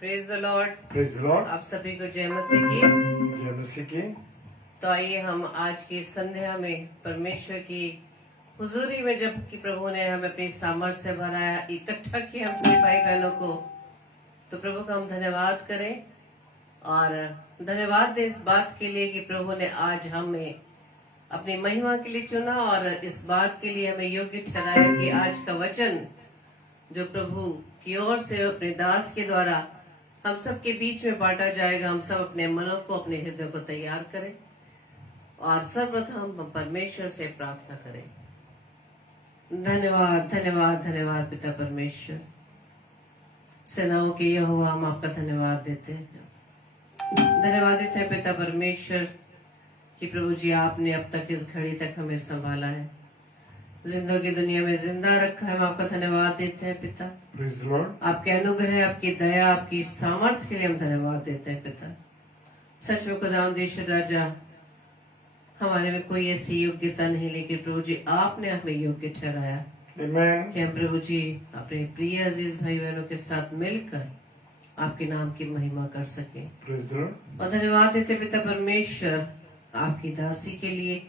Praise the Lord. Praise Lord. आप सभी को जय मसीह की। जय मसीह की। तो आइए हम आज की संध्या में परमेश्वर की हुजूरी में, जब कि प्रभु ने हमें अपनी सामर्थ्य से भराया, इकट्ठा किया हम सभी भाई बहनों को, तो प्रभु का हम धन्यवाद करें और धन्यवाद दें इस बात के लिए कि प्रभु ने आज हमें अपनी महिमा के लिए चुना और इस बात के लिए हमें योग्य ठहराया कि आज का वचन जो प्रभु की ओर से अपने दास के द्वारा हम सब के बीच में बांटा जाएगा। हम सब अपने मनों को, अपने हृदय को तैयार करें और सर्वप्रथम हम परमेश्वर से प्रार्थना करें। धन्यवाद धन्यवाद धन्यवाद पिता परमेश्वर, सेनाओं के यहोवा, हम आपका धन्यवाद देते हैं। धन्यवाद देते हैं पिता परमेश्वर कि प्रभु जी आपने अब तक इस घड़ी तक हमें संभाला है, जिंदगी दुनिया में जिंदा रखा है। हम आपका धन्यवाद देते हैं पिता। Praise Lord. आपके अनुग्रह, आपकी दया, आपकी सामर्थ्य के लिए हम धन्यवाद देते हैं पिता। सच में खुदावंद ईश्वर राजा, हमारे में कोई ऐसी योग्यता नहीं, लेकिन प्रभु जी आपने हमें योग्य ठहराया कि हम प्रभु जी अपने प्रिय अजीज भाई बहनों के साथ मिलकर आपके नाम की महिमा कर सके। और धन्यवाद देते पिता परमेश्वर आपकी दासी के लिए,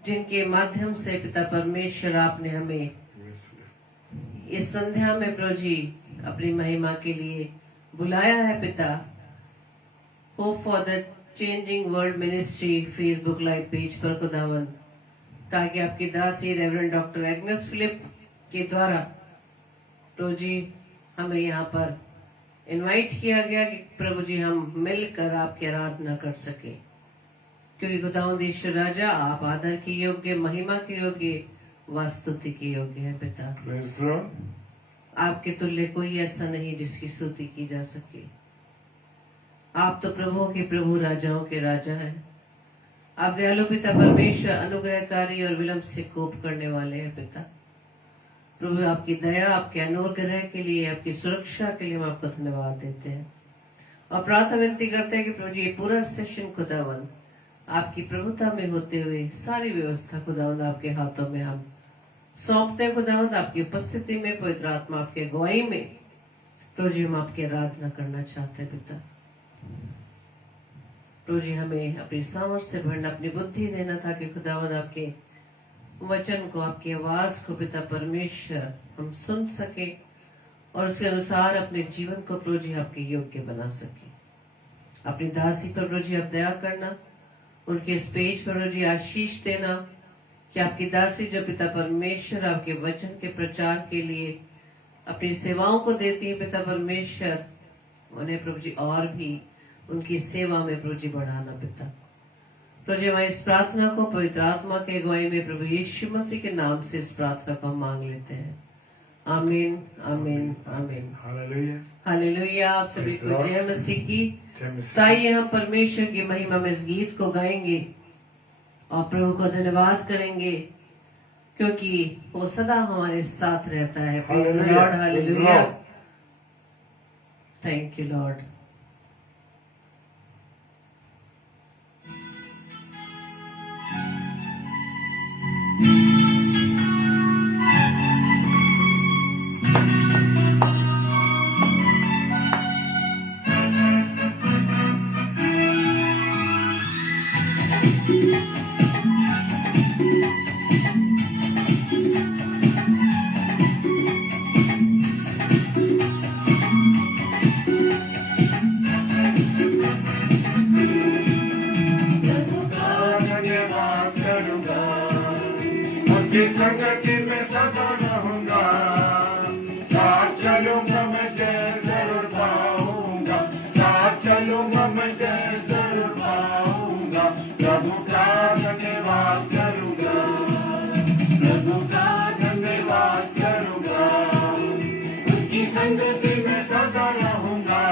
जिनके माध्यम से पिता परमेश्वर आपने हमें इस संध्या में प्रभु जी अपनी महिमा के लिए बुलाया है पिता। Hope for the changing world ministry Facebook live page पर खुदावन, ताकि आपकी दासी रेवरेंड डॉक्टर एग्नेस फिलिप के द्वारा प्रभु जी हमें यहाँ पर इनवाइट किया गया कि प्रभु जी हम मिलकर आपकी आराधना कर सके, क्योंकि खुदावंद ईश्वर राजा आप आदर की योग्य, महिमा के योग्य, वास्तुति के योग्य है पिता। आपके तुल्य कोई ऐसा नहीं जिसकी स्तुति की जा सके। आप तो प्रभुओं के प्रभु, राजाओं के राजा हैं। आप दयालु पिता परमेश्वर, अनुग्रहकारी और विलंब से कोप करने वाले हैं पिता। प्रभु आपकी दया, आपके अनुग्रह के लिए, आपकी सुरक्षा के लिए हम आपको धन्यवाद देते हैं और प्रार्थना विनती करते हैं कि प्रभु जी ये पूरा सेशन खुदावन आपकी प्रभुता में होते हुए सारी व्यवस्था खुदावंद आपके हाथों में हम सौंपते हैं। खुदावंद आपकी उपस्थिति में, पवित्र आत्मा आपके अगुवाई में प्रभु जी हम आपकी आराधना करना चाहते हैं पिता। प्रभु जी हमें अपनी सामर्थ्य से भरना, अपनी बुद्धि देना था कि खुदावंद आपके वचन को, आपकी आवाज को पिता परमेश्वर हम सुन सके और उसके अनुसार अपने जीवन को प्रभु जी आपके योग्य बना सके। अपनी दासी पर प्रभु जी आप दया करना, उनके इस पेज पर जी आशीष देना कि आपकी दासी जो पिता परमेश्वर आपके वचन के प्रचार के लिए अपनी सेवाओं को देती है पिता परमेश्वर, उन्हें प्रभु जी और भी उनकी सेवा में प्रभु जी बढ़ाना पिता। प्रभु जी हमारी इस प्रार्थना को पवित्र आत्मा के अगुवाई में प्रभु यीशु मसीह के नाम से इस प्रार्थना को मांग लेते हैं। आमीन आमीन आमीन। Hallelujah hallelujah. आप सभी को जय मसीह की। आइए हम परमेश्वर की महिमा में इस गीत को गाएंगे और प्रभु को धन्यवाद करेंगे, क्योंकि वो सदा हमारे साथ रहता है। Praise the Lord. Hallelujah. Thank you Lord. संगति में सदा रहूंगा, साथ चलूंगा मैं, जय जरूर पाऊंगा, साथ चलूंगा मैं, जय जरूर पाऊंगा। प्रभु का धन्यवाद करूंगा, प्रभु का धन्यवाद करूंगा, उसकी संगति में सदा रहूंगा,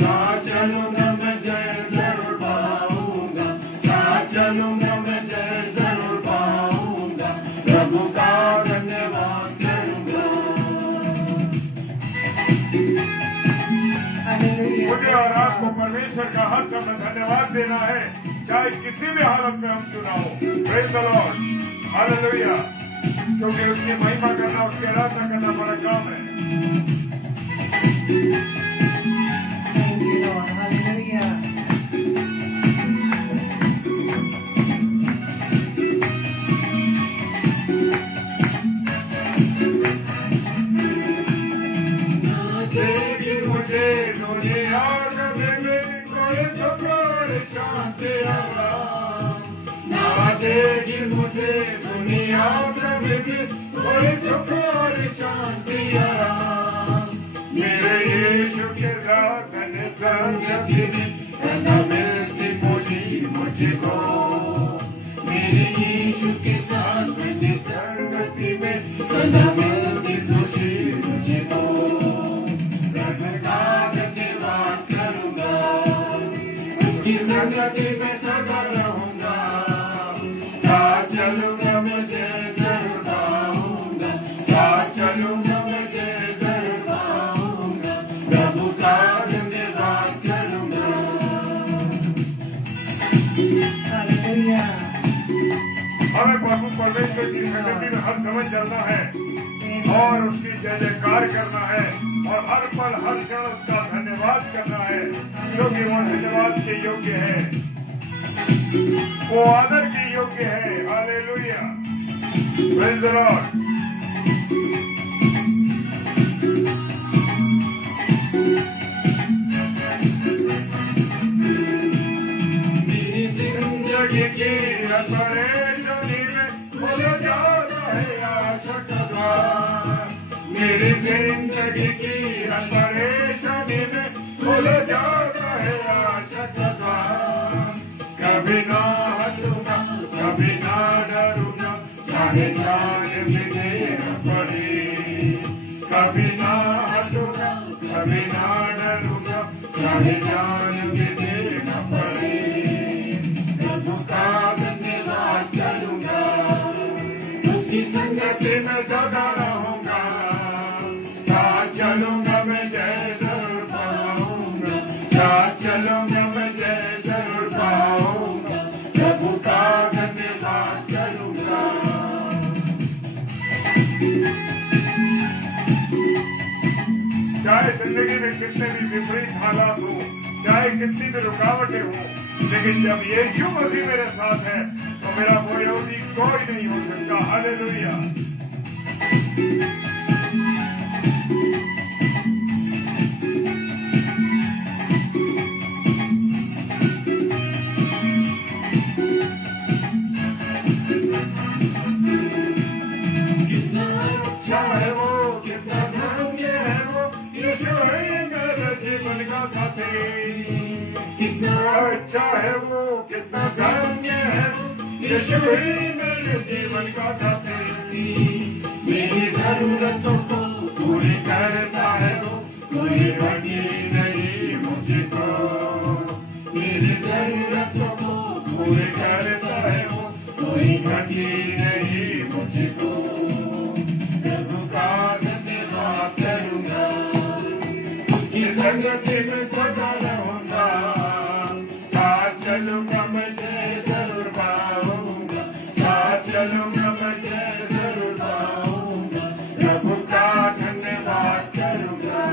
साथ चलूंगा मैं, जय जरूर पाऊंगा, साथ चलूंगा मैं, जय जरूर पाऊंगा। प्रभु का धन्यवाद करूंगा। मुझे और आपको परमेश्वर का हर समय धन्यवाद देना है, चाहे किसी भी हालत में हम चुना हो। Praise the Lord. हालेलुया। क्योंकि उसकी महिमा करना, उसकी आराधना करना बड़ा काम है। दुनिया कभी भी कोई सुख और शांति आराम ना देगी मुझे, दुनिया कभी भी कोई सुख और शांति आराम। मेरे यीशु के साथ संगति में सदा मिलती खुशी मुझको, मेरे यीशु के साथ संगति में सदा मिलती खुशी मुझको। प्रभु का धन्यवाद करूंगा, उसकी संगति में सदा रहूंगा, साथ चलूंगा मुझे जरूर पाऊंगा, साथ चलूंगा मुझे जरूर पाऊंगा, प्रभु का धन्यवाद करूंगा। हालेलुया। हमें प्रभु परमेश्वर की संगति में हर समय चलना है और उसकी जय जयकार करना है और हर पल हर क्षण उसका धन्यवाद करना है, क्योंकि वो धन्यवाद के योग्य है, वो आदर के योग्य है। Hallelujah, praise the Lord. मेरी जिंदगी की परेशानी में खुल जाता है आशा का द्वार, मेरी जिंदगी की परेशानी में खुल जाता है आशा का द्वार। कभी ना हटूंगा, कभी ना डरूंगा, चाहे जान भी देना पड़े, कभी ना हटूंगा, कभी ना डरूंगा, चाहे जान भी देना पड़े। प्रभु का धन्यवाद करूंगा, उसकी संगति में सदा रहूंगा, साथ चलूंगा मैं जय जरूर पाऊंगा, साथ चलूंगा मैं जय जरूर पाऊंगा, प्रभु का धन्यवाद करूंगा। चाहे जिंदगी में कितने भी विपरीत हालात हो, चाहे कितनी भी रुकावटें हो, लेकिन जब यीशु मसीह मेरे साथ है तो मेरा विरोधी कोई नहीं हो सकता। हालेलुया। कितना अच्छा है वो, कितना धन्य है वो, यीशु है मेरे जीवन का साथी। कितना अच्छा है वो, कितना धन्य है वो, यीशु ही मेरे जीवन का साथी। मेरी जरूरतों को पूरी करता है वो, कोई कमी नहीं मुझको, मेरी जरूरतों को पूरी करता है वो, कोई कमी नहीं मुझको। प्रभु का धन्यवाद करूंगा, उसकी संगति में सदा रहूंगा, साथ चलूंगा मैं जय जरूर पाऊंगा, साथ चलूंगा मैं जय जरूर पाऊंगा, प्रभु का धन्यवाद करूंगा।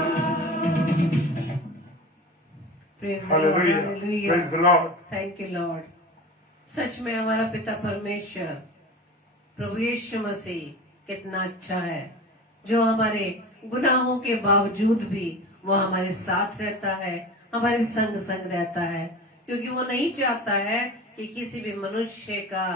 Praise the Lord. Hallelujah. Hallelujah. Praise the Lord. Thank you, Lord. सच में हमारा पिता परमेश्वर प्रभु यीशु मसीह कितना अच्छा है, जो हमारे गुनाहों के बावजूद भी वो हमारे साथ रहता है, हमारे संग संग रहता है, क्योंकि वो नहीं चाहता है कि किसी भी मनुष्य का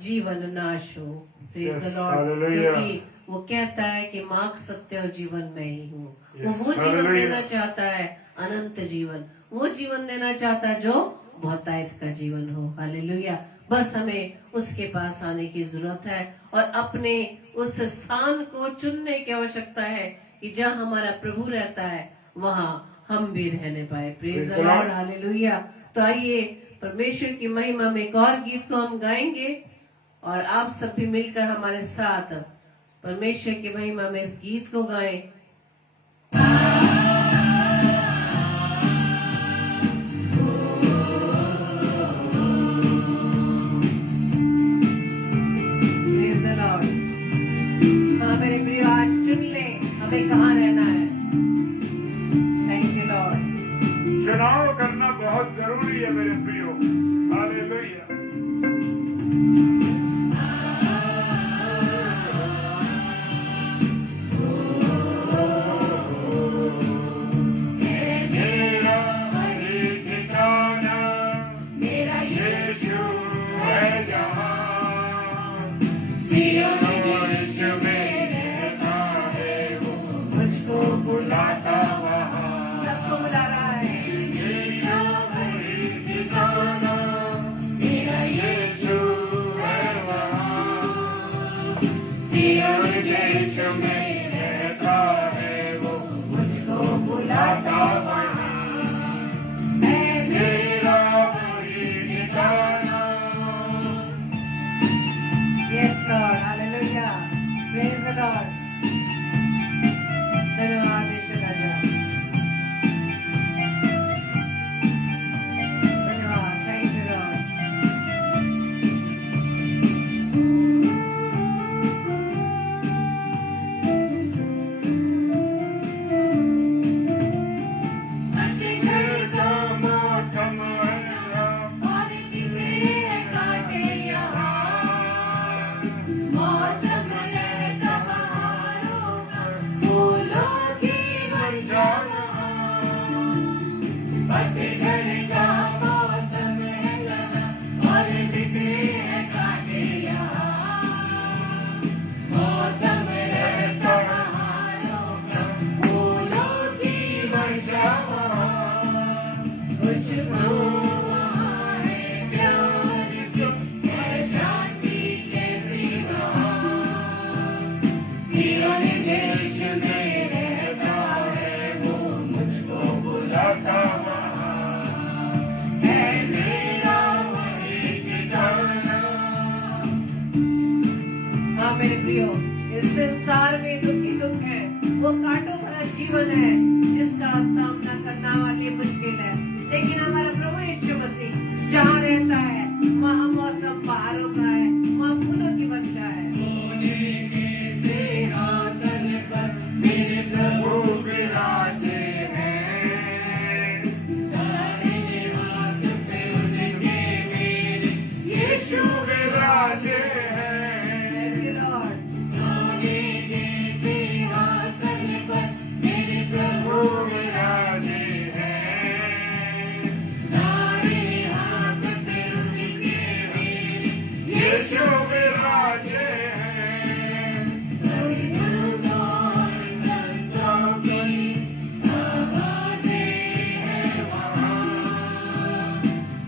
जीवन नाश हो। Praise the Yes, Lord. hallelujah. क्योंकि वो कहता है कि मार्ग सत्य और जीवन मैं ही हूँ। Yes, वो जीवन hallelujah. देना चाहता है, अनंत जीवन, वो जीवन देना चाहता है जो बहुतायत का जीवन हो। हालेलुया। बस हमें उसके पास आने की जरूरत है और अपने उस स्थान को चुनने की आवश्यकता है कि जहाँ हमारा प्रभु रहता है वहाँ हम भी रहने पाए। Praise the Lord. हालेलुया। तो आइए परमेश्वर की महिमा में एक और गीत को हम गाएंगे और आप सब भी मिलकर हमारे साथ परमेश्वर की महिमा में इस गीत को गाएं। हमें कहाँ रहना है। Thank you Lord. चुनाव करना बहुत जरूरी है मेरे प्रियो। हालेलुया। बुलाता वहाँ है मेरा वही ठिकाना। Yes, Lord. Hallelujah. Praise the Lord. धन्यवाद यीशु राजा। धन्यवाद। Thank you, Lord. पतझड़ का मौसम है और बिखरे कांटे यहाँ, मौसम रहता बहारों का, फूलों की वर्षा वहाँ। पतझड़ का मौसम है यहाँ, और बिखरे कांटे यहाँ, मौसम रहता बहारों का, फूलों की वर्षा वहाँ। खुशबू वहाँ है प्यार की, है शांति कैसी वहाँ। सियोन देश में रहता है वो, मुझको बुलाता वहाँ है मेरा वही ठिकाना। हाँ मेरे प्रियो, इस संसार में दुखी दुख है, वो कांटों भरा जीवन है जिसका सामना करना वाली मुश्किल है, लेकिन हमारा प्रभु यीशु मसीह जहाँ रहता है वहाँ मौसम बहारों का है, वहाँ फूलों की वर्षा है। सिंहासन पर मेरे प्रभु विराजे हैं, दाहिने हाथ पे उनके मेरे यीशु विराजे हैं। Thank you, Lord. सोने के सिंहासन पर मेरे प्रभु विराजे हैं, दाहिने हाथ पे उनके मेरे यीशु विराजे हैं। संतों और संतों की सभाएं हैं वहाँ,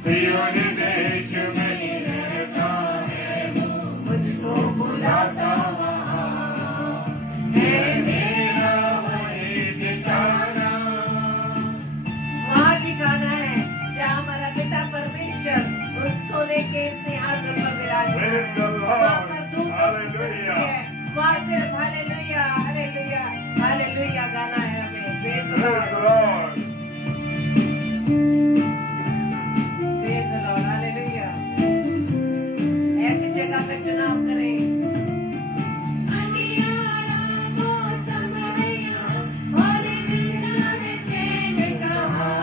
सियोन देश में रहता है वो, मुझको बुलाता वहाँ है मेरा वही ठिकाना। वहाँ ठिकाना है जहाँ हमारा पिता परमेश्वर उस सोने के सिंहासन पर विराजमान Praise है। the Lord. वहाँ पर धूप की Hallelujah. है, वहाँ सिर्फ हालेलुया हालेलुया हालेलुया गाना है हमें। Praise the Praise the Lord. Lord. Praise the Lord. Hallelujah. ऐसी जगह का चुनाव करें। अंधियारा मौसम है यहाँ, और मिलता है चैन कहाँ।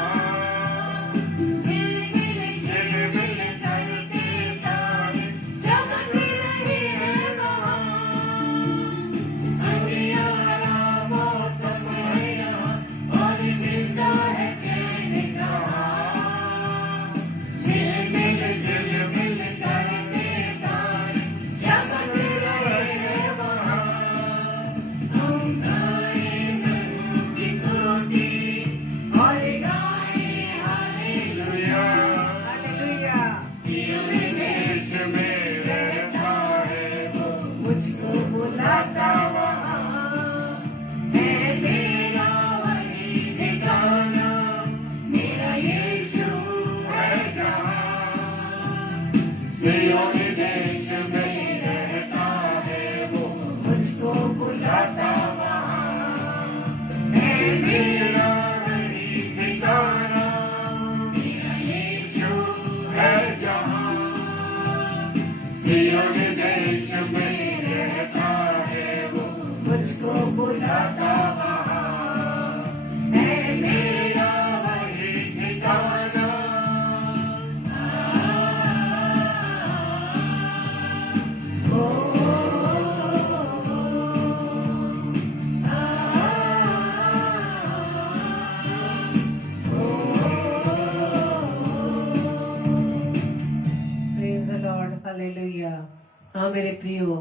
झिलमिल करके तारे चमक रहे हैं वहाँ। अंधियारा मौसम है यहाँ, और मिलता है चैन कहाँ। झिलमिल करके तारे चमक रहे हैं वहाँ। हम गाएं प्रभु की स्तुति और गाएं हालेलुया हालेलुया। सियोन देश में रहता है वो, मुझको बुलाता वहाँ है मेरा वही ठिकाना। मेरा यीशु है जहाँ, सियोन देश में रहता है वो, मुझको बुलाता वहाँ है मेरा वही ठिकाना। मेरा यीशु है जहाँ, सियोन देश में रहता है वो, मुझको बुलाता वहाँ है मेरा वही ठिकाना। Praise the Lord. Hallelujah. हाँ मेरे प्रियो,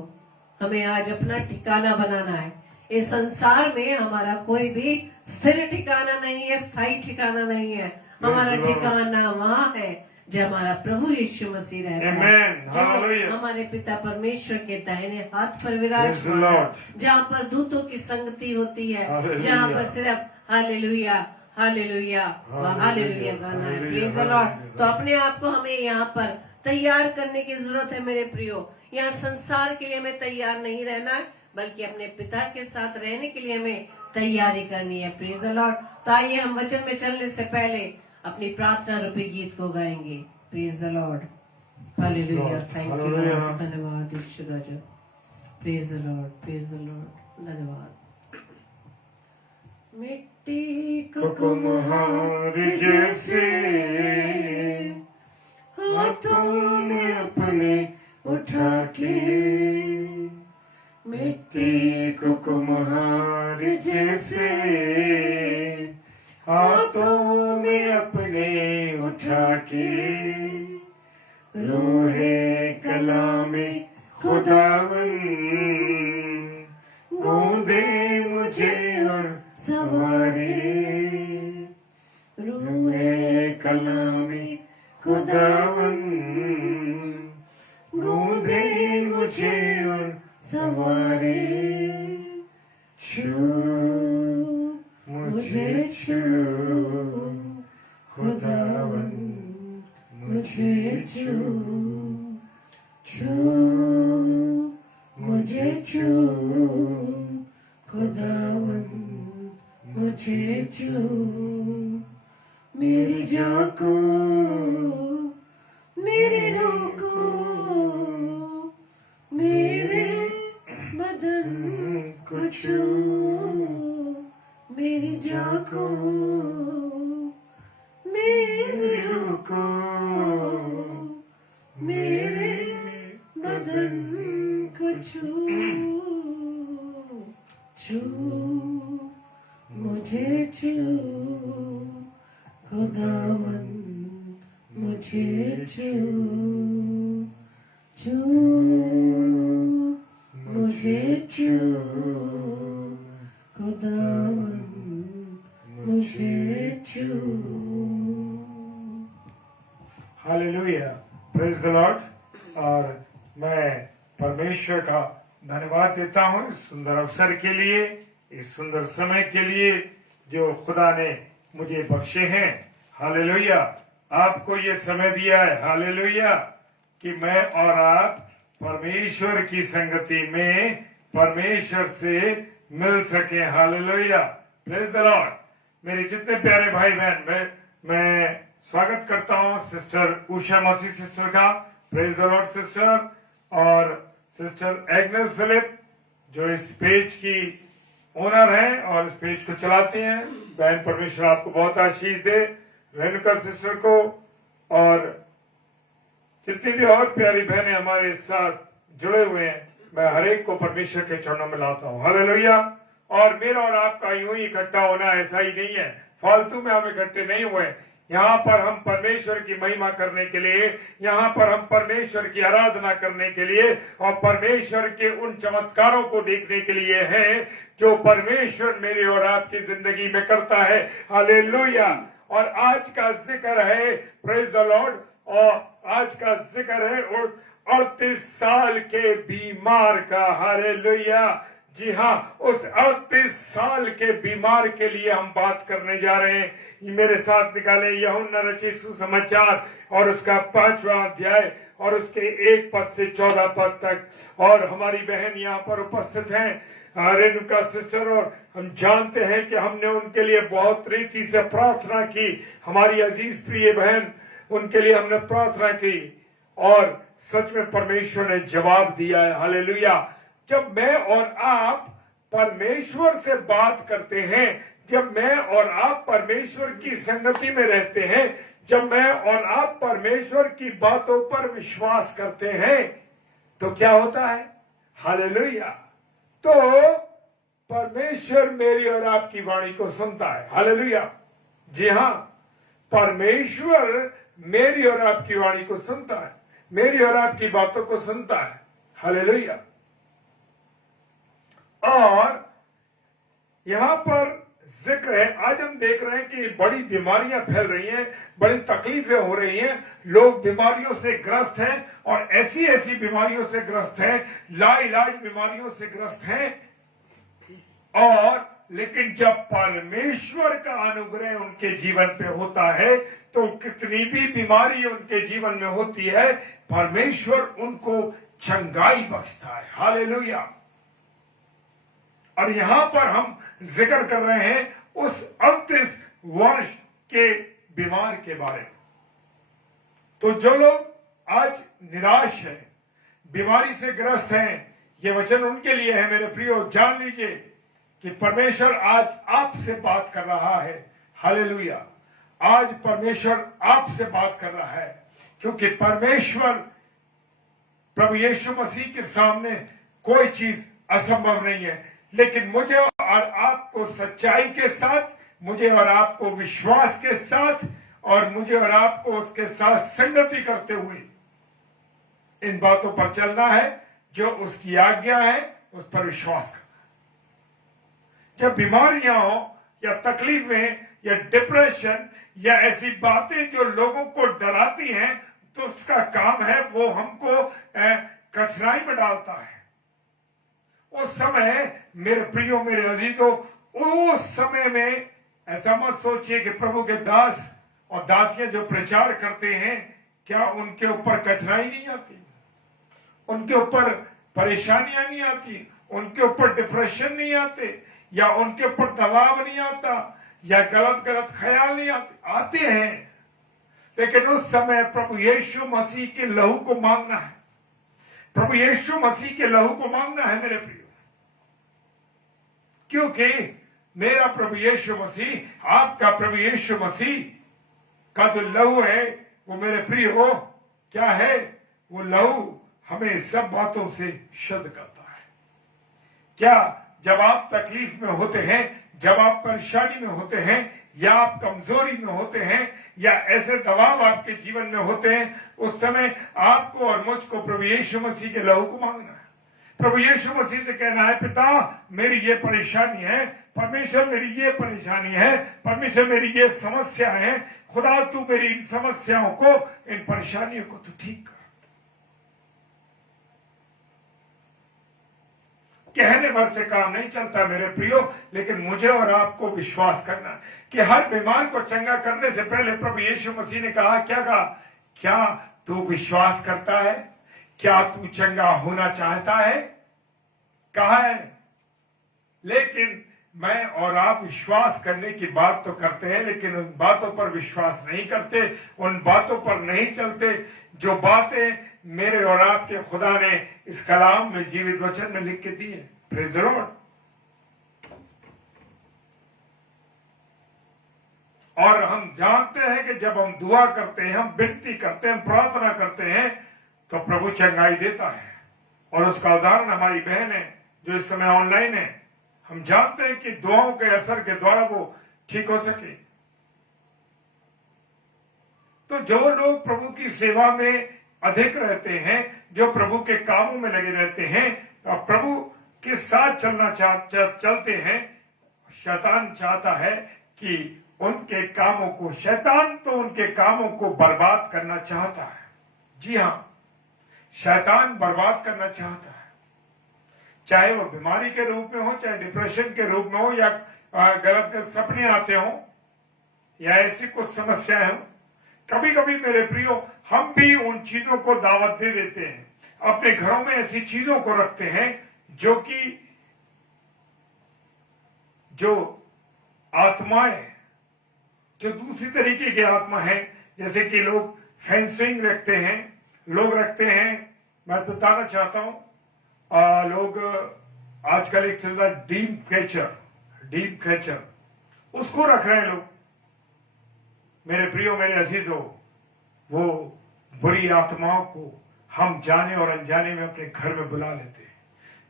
हमें आज अपना ठिकाना बनाना है। इस संसार में हमारा कोई भी स्थिर ठिकाना नहीं है, स्थायी ठिकाना नहीं है। हमारा Praise the Lord. ठिकाना वहाँ है जहाँ हमारा प्रभु यीशु मसीह रहता है, Amen. जो Hallelujah. हमारे पिता परमेश्वर के दाहिने हाथ पर Praise the विराजमान है, Lord. जहाँ पर दूतों की संगति होती है, Hallelujah. जहाँ पर सिर्फ हालेलुया हालेलुया, हालेलुया गाना है। Praise the Lord. तो अपने आप को हमें यहाँ पर तैयार करने की जरूरत है मेरे प्रियो। यहाँ संसार के लिए हमें तैयार नहीं रहना है, बल्कि अपने पिता के साथ रहने के लिए हमें तैयारी करनी है। Praise the Lord. तो आइए हम वचन में चलने से पहले अपनी प्रार्थना रूपी गीत को गाएंगे। Praise the Lord, hallelujah, thank you Lord, धन्यवाद ईश्वर राजा। Praise the Lord, praise the Lord, धन्यवाद। मिट्टी को कुम्हार जैसे हाथों में अपने उठा के, मिट्टी को कुम्हार जैसे हाथों में अपने उठा के, लोहे कला में खुदावन गूंदे मुझे और सवारे, रूहे कला में खुदावन गूंदे मुझे और सवारे, छू मुझे छू खुदावन मुझे छू, छू मुझे छू खुदावन मुझे छू, मेरी जान को मेरे रूह को मेरे बदन को छू, मेरी जान को मेरे रूह को मेरे बदन को छू, छू मुझे छू खुदावन मुझे छू, छू मुझे छू खुदावन मुझे छू। Hallelujah, praise the Lord. और मैं परमेश्वर का धन्यवाद देता हूँ इस सुंदर अवसर के लिए, इस सुंदर समय के लिए जो खुदा ने मुझे बख्शे हैं। हालेलुया, आपको ये समय दिया है, हालेलुया, कि मैं और आप परमेश्वर की संगति में परमेश्वर से मिल सके। Hallelujah, praise the Lord. मेरे जितने प्यारे भाई बहन, मैं स्वागत करता हूँ सिस्टर उषा मसीह सिस्टर का, प्रेज द लॉर्ड सिस्टर, और सिस्टर एग्नेस फिलिप जो इस पेज की ओनर हैं और इस पेज को चलाती हैं। बहन परमेश्वर आपको बहुत आशीष दे। रेणुका सिस्टर को और जितनी भी और प्यारी बहनें हमारे साथ जुड़े हुए हैं, मैं हर एक को परमेश्वर के चरणों में लाता हूँ। हालेलुया। और मेरा और आपका यूं ही इकट्ठा होना ऐसा ही नहीं है, फालतू में हम इकट्ठे नहीं हुए। यहाँ पर हम परमेश्वर की महिमा करने के लिए, यहाँ पर हम परमेश्वर की आराधना करने के लिए और परमेश्वर के उन चमत्कारों को देखने के लिए हैं जो परमेश्वर मेरे और आपकी जिंदगी में करता है। हालेलुया। और आज का जिक्र है, प्रेज द लॉर्ड, और आज का जिक्र है 38 साल के बीमार का। हालेलुया। जी हाँ, उस 38 साल के बीमार के लिए हम बात करने जा रहे हैं। मेरे साथ निकाले यूहन्ना रचित सुसमाचार और उसका 5वां अध्याय और उसके 1 पद से 14 पद तक। और हमारी बहन यहाँ पर उपस्थित हैं, रेणुका सिस्टर, और हम जानते हैं कि हमने उनके लिए बहुत रीति से प्रार्थना की। हमारी अजीज प्रिय बहन, उनके लिए हमने प्रार्थना की और सच में परमेश्वर ने जवाब दिया है। हालेलुया। जब मैं और आप परमेश्वर से बात करते हैं, जब मैं और आप परमेश्वर की संगति में रहते हैं, जब मैं और आप परमेश्वर की बातों पर विश्वास करते हैं, तो क्या होता है? हालेलुया। तो परमेश्वर मेरी और आपकी वाणी को सुनता है। हालेलुया। जी हाँ, परमेश्वर मेरी और आपकी वाणी को सुनता है, मेरी और आपकी बातों को सुनता है। हालेलुया। और यहां पर जिक्र है, आज हम देख रहे हैं कि बड़ी बीमारियां फैल रही हैं, बड़ी तकलीफें हो रही हैं, लोग बीमारियों से ग्रस्त हैं और ऐसी ऐसी बीमारियों से ग्रस्त हैं, लाइलाज बीमारियों से ग्रस्त हैं। और लेकिन जब परमेश्वर का अनुग्रह उनके जीवन पे होता है तो कितनी भी बीमारी उनके जीवन में होती है, परमेश्वर उनको चंगाई बख्शता है। हालेलुया। और यहां पर हम जिक्र कर रहे हैं उस 38 वर्ष के बीमार के बारे में। तो जो लोग आज निराश हैं, बीमारी से ग्रस्त हैं, ये वचन उनके लिए है मेरे प्रियो। जान लीजिए कि परमेश्वर आज आपसे बात कर रहा है। हालेलुया। आज परमेश्वर आपसे बात कर रहा है, क्योंकि परमेश्वर प्रभु यीशु मसीह के सामने कोई चीज असंभव नहीं है। लेकिन मुझे और आपको सच्चाई के साथ, मुझे और आपको विश्वास के साथ, और मुझे और आपको उसके साथ संगति करते हुए इन बातों पर चलना है जो उसकी आज्ञा है, उस पर विश्वास करना। जब बीमारियां हो या तकलीफें या डिप्रेशन या ऐसी बातें जो लोगों को डराती हैं, तो उसका काम है वो हमको कठिनाई में डालता है। उस समय मेरे प्रियो, मेरे अजीजों, उस समय में ऐसा मत सोचिए कि प्रभु के दास और दासियां जो प्रचार करते हैं, क्या उनके ऊपर कठिनाई नहीं आती, उनके ऊपर परेशानियां नहीं आती, उनके ऊपर डिप्रेशन नहीं आते, या उनके ऊपर दबाव नहीं आता, या गलत गलत ख्याल नहीं आते हैं। लेकिन उस समय प्रभु यीशु मसीह के लहू को मांगना है, प्रभु यीशु मसीह के लहू को मांगना है मेरे प्रियो। क्योंकि मेरा प्रभु यीशु मसीह, आपका प्रभु यीशु मसीह का जो लहू है वो मेरे प्रियो क्या है? वो लहू हमें सब बातों से शुद्ध करता है। क्या जब आप तकलीफ में होते हैं, जब आप परेशानी में होते हैं, या आप कमजोरी में होते हैं, या ऐसे दबाव आपके जीवन में होते हैं, उस समय आपको और मुझको प्रभु यीशु मसीह के लहू को मांगना है। प्रभु यीशु मसीह से कहना है, पिता मेरी ये परेशानी है, परमेश्वर मेरी ये परेशानी है, परमेश्वर मेरी ये समस्या है, खुदा तू मेरी इन समस्याओं को, इन परेशानियों को तू ठीक कर। कहने भर से काम नहीं चलता मेरे प्रियो, लेकिन मुझे और आपको विश्वास करना कि हर बीमार को चंगा करने से पहले प्रभु यीशु मसीह ने कहा, क्या कहा? क्या तू विश्वास करता है? क्या तू चंगा होना चाहता है? कहा है। लेकिन मैं और आप विश्वास करने की बात तो करते हैं, लेकिन उन बातों पर विश्वास नहीं करते, उन बातों पर नहीं चलते जो बातें मेरे और आपके खुदा ने इस कलाम में, जीवित वचन में लिख के दी है। Praise the Lord. और हम जानते हैं कि जब हम दुआ करते हैं, हम विनती करते हैं, हम प्रार्थना करते हैं, तो प्रभु चंगाई देता है। और उसका उदाहरण हमारी बहन है जो इस समय ऑनलाइन है। हम जानते हैं कि दुआओं के असर के द्वारा वो ठीक हो सके। तो जो लोग प्रभु की सेवा में अधिक रहते हैं, जो प्रभु के कामों में लगे रहते हैं, प्रभु के साथ चलना चलते हैं, शैतान चाहता है कि उनके कामों को, शैतान तो उनके कामों को बर्बाद करना चाहता है। जी हां, शैतान बर्बाद करना चाहता है, चाहे वो बीमारी के रूप में हो, चाहे डिप्रेशन के रूप में हो, या गलत गलत सपने आते हो, या ऐसी कुछ समस्याएं हो। कभी कभी मेरे प्रियो हम भी उन चीजों को दावत दे देते हैं, अपने घरों में ऐसी चीजों को रखते हैं जो आत्माएं, जो दूसरी तरीके की आत्मा है, जैसे कि लोग फेंसिंग रखते हैं, लोग रखते हैं। मैं बताना चाहता हूं, लोग आजकल एक चल रहा है डीप कैचर, उसको रख रहे हैं लोग। मेरे प्रियो, मेरे अजीजों, वो बुरी आत्माओं को हम जाने और अनजाने में अपने घर में बुला लेते हैं,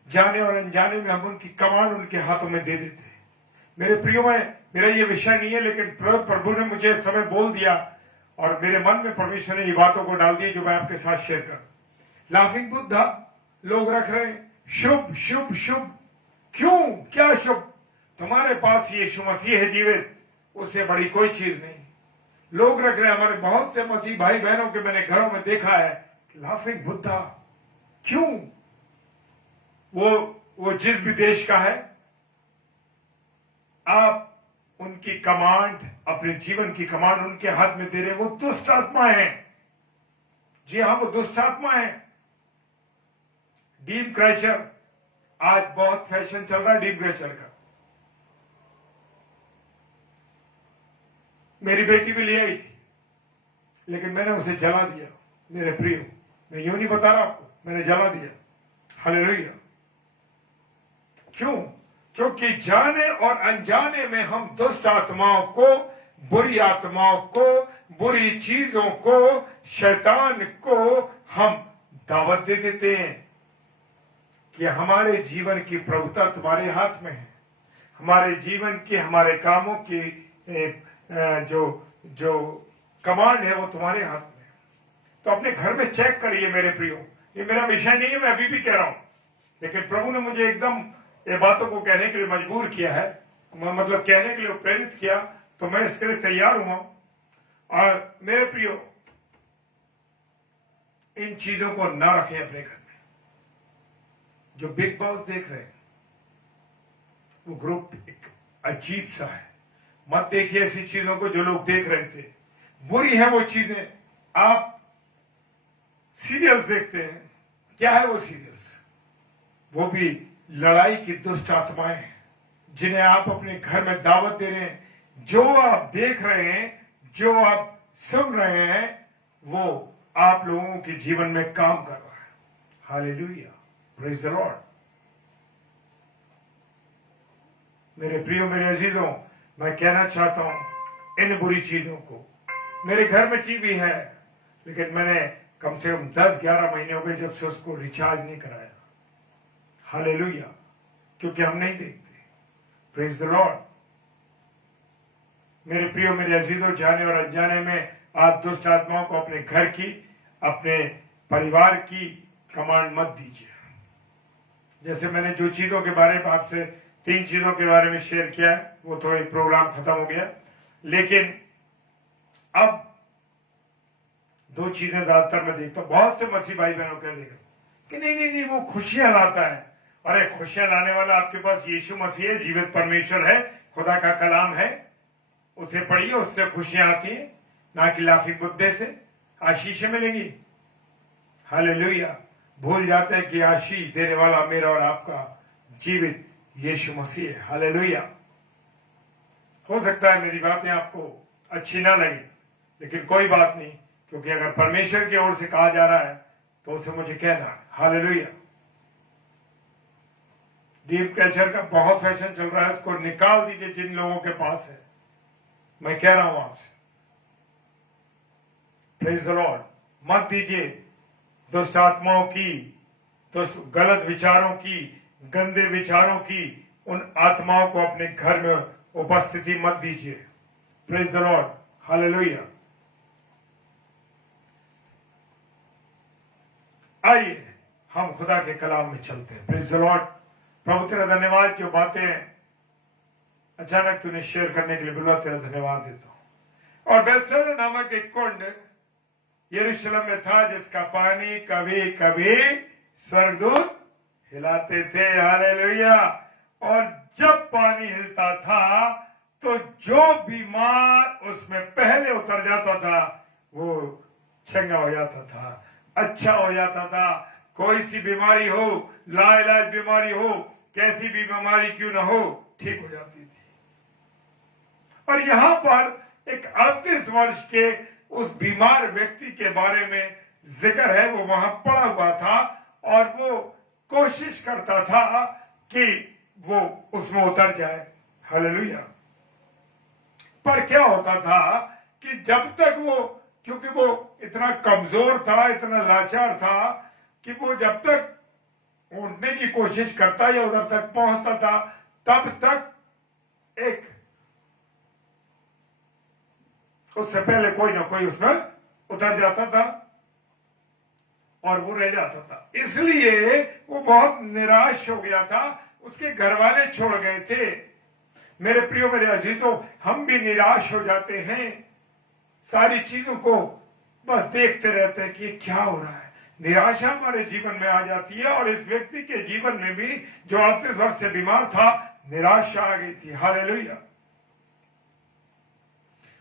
जाने और अनजाने में हम उनकी कमान उनके हाथों में दे देते हैं। मेरे प्रियो, मेरा ये विषय नहीं है, लेकिन प्रभु ने मुझे इस समय बोल दिया और मेरे मन में परमेश्वर ने ये बातों को डाल दी जो मैं आपके साथ शेयर कर। लाफिंग बुद्धा लोग रख रहे हैं, शुभ शुभ शुभ। क्यों? क्या शुभ? तुम्हारे पास यीशु मसीह है जीवित, उससे बड़ी कोई चीज नहीं। लोग रख रहे हैं, हमारे बहुत से मसीह भाई बहनों के मैंने घरों में देखा है, लाफिंग बुद्धा। क्यों? वो जिस भी देश का है, आप उनकी कमांड, अपने जीवन की कमांड उनके हाथ में दे रहे हैं। वो दुष्ट आत्मा है, जी हाँ, वो दुष्ट आत्मा है। डीप क्रैशर, आज बहुत फैशन चल रहा है डीप क्रैशर का। मेरी बेटी भी ले आई थी, लेकिन मैंने उसे जला दिया। मेरे प्रिय, मैं यूं नहीं बता रहा आपको, मैंने जला दिया। हालेलुया। क्यों? क्योंकि जाने और अनजाने में हम दुष्ट आत्माओं को, बुरी आत्माओं को, बुरी चीजों को, शैतान को हम दावत दे देते हैं कि हमारे जीवन की प्रभुता तुम्हारे हाथ में है। हमारे जीवन की, हमारे कामों की जो कमांड है वो तुम्हारे हाथ में है। तो अपने घर में चेक करिए मेरे प्रियो। ये मेरा विषय नहीं है, मैं अभी भी कह रहा हूं, लेकिन प्रभु ने मुझे एकदम ये बातों को कहने के लिए मजबूर किया है, मतलब कहने के लिए प्रेरित किया, तो मैं इसके लिए तैयार हुआ। और मेरे प्रियो, इन चीजों को ना रखें अपने घर में। जो बिग बॉस देख रहे हैं वो ग्रुप एक अजीब सा है। मत देखिए ऐसी चीजों को जो लोग देख रहे थे, बुरी है वो चीजें। आप सीरियल्स देखते हैं, क्या है वो सीरियल्स? वो भी लड़ाई की दुष्ट आत्माएं हैं जिन्हें आप अपने घर में दावत दे रहे हैं। जो आप देख रहे हैं, जो आप सुन रहे हैं, वो आप लोगों के जीवन में काम कर रहा है। Hallelujah, praise the Lord. मेरे प्रियो, मेरे अजीजों, मैं कहना चाहता हूं इन बुरी चीजों को। मेरे घर में टीवी है, लेकिन मैंने कम से कम 10-11 महीने हो गए जब से उसको रिचार्ज नहीं कराया। हालेलुया, क्योंकि हम नहीं देखते। Praise the Lord. मेरे प्रियो, मेरे अजीजों, जाने और अनजाने में आप दुष्ट आत्माओं को अपने घर की, अपने परिवार की कमांड मत दीजिए। जैसे मैंने जो चीजों के बारे में आपसे 3 चीजों के बारे में शेयर किया है, वो तो एक प्रोग्राम खत्म हो गया, लेकिन अब 2 चीजें ज्यादातर मैं देखता हूं। बहुत से मसीह भाई बहनों कह देगा कि नहीं नहीं नहीं, वो खुशियां लाता है। अरे खुशियां लाने वाला आपके पास यीशु मसीह है, जीवित परमेश्वर है, खुदा का कलाम है, उसे पढ़िए, उससे खुशियां आती हैं, ना कि लाफिंग बुद्दे से। आशीषें मिलेंगी। हालेलुया। भूल जाते हैं कि आशीष देने वाला मेरा और आपका जीवित यीशु मसीह है। हालेलुया। हो सकता है मेरी बातें आपको अच्छी ना लगे, लेकिन कोई बात नहीं, क्योंकि अगर परमेश्वर की ओर से कहा जा रहा है तो उसे मुझे कहना है। हालेलुया। डीप कल्चर का बहुत फैशन चल रहा है, उसको निकाल दीजिए जिन लोगों के पास है। मैं कह रहा हूं आपसे, प्रेज द लॉर्ड। मत दीजिए दुष्ट आत्माओं की, दुष्ट गलत विचारों की, गंदे विचारों की उन आत्माओं को अपने घर में उपस्थिति मत दीजिए। Praise the Lord. हालेलुया। आइए हम खुदा के कलाम में चलते हैं। Praise the Lord. प्रभु तेरा धन्यवाद, जो बातें अचानक तूने शेयर करने के लिए बुला, तेरा धन्यवाद देता हूं। और बेथसेदा नामक एक कुंड यरूशलेम में था, जिसका पानी कभी कभी स्वर्गदूत हिलाते थे। हालेलुया। और जब पानी हिलता था तो जो बीमार उसमें पहले उतर जाता था वो चंगा हो जाता था, अच्छा हो जाता था। कोई सी बीमारी हो, लाइलाज बीमारी हो, कैसी भी बीमारी क्यों ना हो, ठीक हो जाती थी। और यहां पर एक 38 वर्ष के उस बीमार व्यक्ति के बारे में जिक्र है। वो वहां पड़ा हुआ था और वो कोशिश करता था कि वो उसमें उतर जाए। हालेलुया। पर क्या होता था कि जब तक वो, क्योंकि वो इतना कमजोर था, इतना लाचार था, कि वो जब तक उठने की कोशिश करता या उधर तक पहुंचता था, तब तक एक उससे पहले कोई ना कोई उसमें उतर जाता था और वो रह जाता था। इसलिए वो बहुत निराश हो गया था। उसके घर वाले छोड़ गए थे। मेरे प्रियो, मेरे अजीजों, हम भी निराश हो जाते हैं। सारी चीजों को बस देखते रहते हैं कि क्या हो रहा है। निराशा हमारे जीवन में आ जाती है। और इस व्यक्ति के जीवन में भी, जो 38 वर्ष से बीमार था, निराशा आ गई थी। हालेलुया।